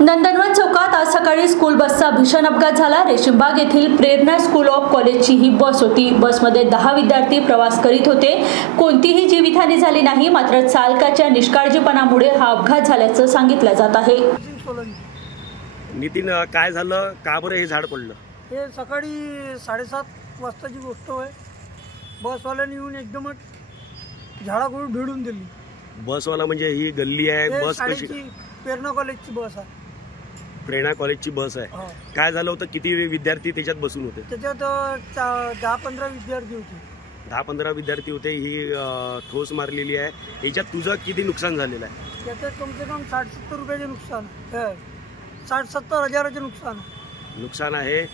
नंदनवन चौकात आज सकाळी स्कूल बसचा भीषण अपघात झाला। रेशीमबाग येथील प्रेरणा स्कूल ऑफ कॉलेजची ही बस होती। बसमध्ये 10 विद्यार्थी प्रवास करीत होते। कोणतीही जीवितहानी झाली नाही, मात्र चालकाच्या निष्काळजीपणामुळे हा अपघात झाल्याचं सांगितलं जात आहे। नितीन, काय झालं? का बरं हे झाड पडलं? हे सकाळी 7:30 वाजताची गोष्ट आहे। बसवाल्याने येऊन एकदमच झाडाकडून भिडून दिली। बसवाला म्हणजे ही गल्ली आहे? बस कशी? प्रेरणा कॉलेजची बस आहे। प्रेरणा कॉलेजची बस आहे। काय झालं होतं? किती विद्यार्थी त्याच्यात बसून होते? त्याच्यात 10-15 विद्यार्थी होते। 10-15 विद्यार्थी होते। ही ठोस मारलेली आहे। याच्यात तुझं किती नुकसान झालेलं आहे? त्याच्यात कम से कम 60-70 रुपयाचे नुकसान आहे। 60-70 हजाराचे नुकसान आहे।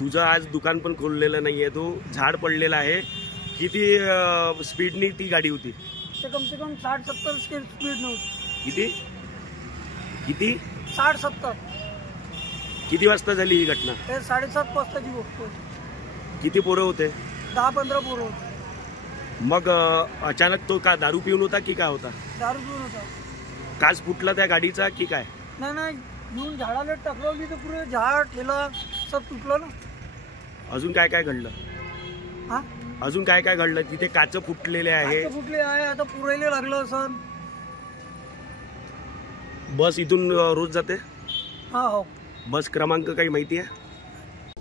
तुझं आज दुकान पण खोललेलं नाहीये, तू झाड पडलेलं आहे। किती स्पीडनी ती गाडी होती? ते कम से कम 60-70 स्पीड नव्हती। किती 60-70। किती वाजता झाली ही घटना? हे 7:30 वाजताची गोष्ट आहे। किती पोरं होते? 10-15 पोरं होते। मग अचानक तो का दारू पिऊन होता की काय होता? दारू पिऊन होता। काच फुटला त्या गाडीचा की काय? नाही, येऊन झाडाला टकरावली तर पुरे झाड ठेला सब तुटलं ना। अजून काय काय घडलं? अजून काय काय घडलं? तिथे काच फुटलेले आहे। आता पुरायला लागलं असं। बस इथून रोज जाते? हो। बस क्रमांक काही माहिती आहे?